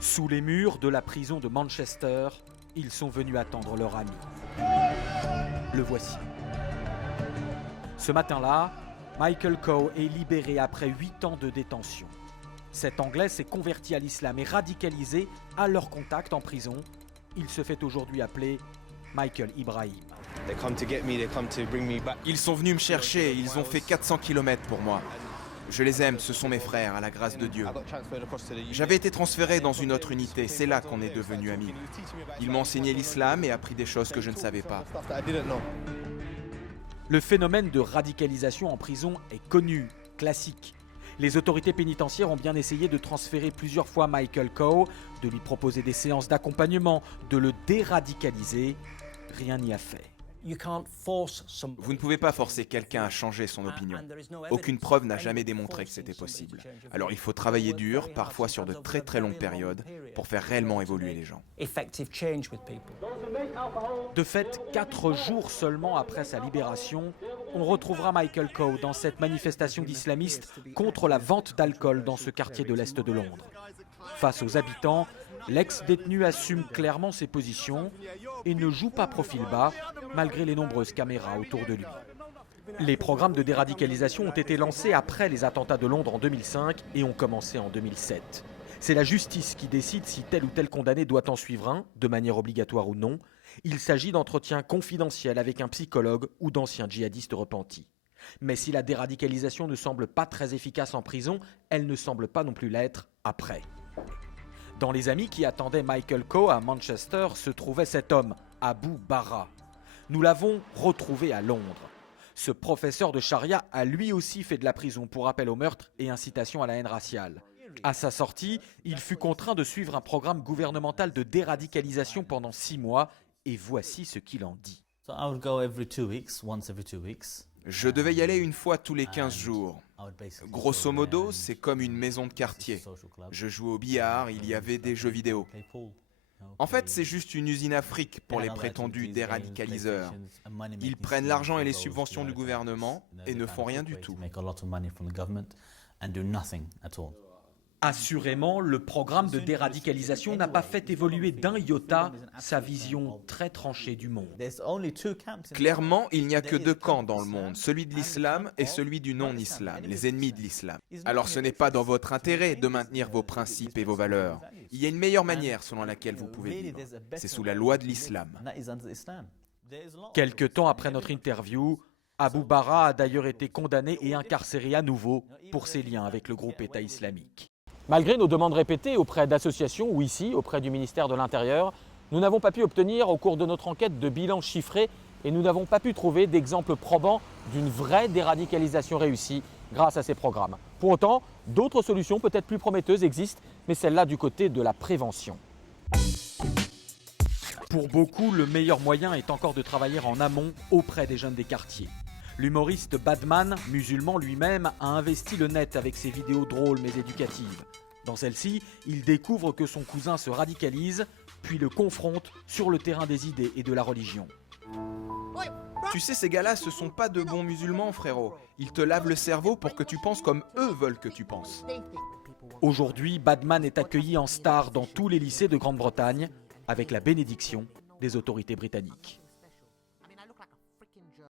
Sous les murs de la prison de Manchester, ils sont venus attendre leur ami. Le voici. Ce matin-là, Michael Coe est libéré après 8 ans de détention. Cet Anglais s'est converti à l'islam et radicalisé à leur contact en prison. Il se fait aujourd'hui appeler Michael Ibrahim. Ils sont venus me chercher, ils ont fait 400 km pour moi. Je les aime, ce sont mes frères, à la grâce de Dieu. J'avais été transféré dans une autre unité, c'est là qu'on est devenus amis. Ils m'ont enseigné l'islam et appris des choses que je ne savais pas. Le phénomène de radicalisation en prison est connu, classique. Les autorités pénitentiaires ont bien essayé de transférer plusieurs fois Michael Coe, de lui proposer des séances d'accompagnement, de le déradicaliser. Rien n'y a fait. Vous ne pouvez pas forcer quelqu'un à changer son opinion. Aucune preuve n'a jamais démontré que c'était possible. Alors il faut travailler dur, parfois sur de très très longues périodes, pour faire réellement évoluer les gens. De fait, 4 jours seulement après sa libération, on retrouvera Michael Coe dans cette manifestation d'islamistes contre la vente d'alcool dans ce quartier de l'Est de Londres. Face aux habitants, l'ex-détenu assume clairement ses positions et ne joue pas profil bas, malgré les nombreuses caméras autour de lui. Les programmes de déradicalisation ont été lancés après les attentats de Londres en 2005 et ont commencé en 2007. C'est la justice qui décide si tel ou tel condamné doit en suivre un, de manière obligatoire ou non. Il s'agit d'entretiens confidentiels avec un psychologue ou d'anciens djihadistes repentis. Mais si la déradicalisation ne semble pas très efficace en prison, elle ne semble pas non plus l'être après. Dans les amis qui attendaient Michael Coe à Manchester se trouvait cet homme, Abu Bara. Nous l'avons retrouvé à Londres. Ce professeur de charia a lui aussi fait de la prison pour appel au meurtre et incitation à la haine raciale. À sa sortie, il fut contraint de suivre un programme gouvernemental de déradicalisation pendant 6 mois et voici ce qu'il en dit. Je devais y aller une fois tous les 15 jours. Grosso modo, c'est comme une maison de quartier. Je jouais au billard, il y avait des jeux vidéo. En fait, c'est juste une usine à fric pour les prétendus déradicaliseurs. Ils prennent l'argent et les subventions du gouvernement et ne font rien du tout. Assurément, le programme de déradicalisation n'a pas fait évoluer d'un iota sa vision très tranchée du monde. Clairement, il n'y a que 2 camps dans le monde, celui de l'islam et celui du non-islam, les ennemis de l'islam. Alors ce n'est pas dans votre intérêt de maintenir vos principes et vos valeurs. Il y a une meilleure manière selon laquelle vous pouvez vivre. C'est sous la loi de l'islam. Quelque temps après notre interview, Abu Bara a d'ailleurs été condamné et incarcéré à nouveau pour ses liens avec le groupe État islamique. Malgré nos demandes répétées auprès d'associations ou ici, auprès du ministère de l'Intérieur, nous n'avons pas pu obtenir au cours de notre enquête de bilan chiffré et nous n'avons pas pu trouver d'exemples probants d'une vraie déradicalisation réussie grâce à ces programmes. Pour autant, d'autres solutions peut-être plus prometteuses existent, mais celle-là du côté de la prévention. Pour beaucoup, le meilleur moyen est encore de travailler en amont auprès des jeunes des quartiers. L'humoriste Badman, musulman lui-même, a investi le net avec ses vidéos drôles mais éducatives. Dans celle-ci, il découvre que son cousin se radicalise, puis le confronte sur le terrain des idées et de la religion. Tu sais, ces gars-là, ce sont pas de bons musulmans, frérot. Ils te lavent le cerveau pour que tu penses comme eux veulent que tu penses. Aujourd'hui, Badman est accueilli en star dans tous les lycées de Grande-Bretagne, avec la bénédiction des autorités britanniques.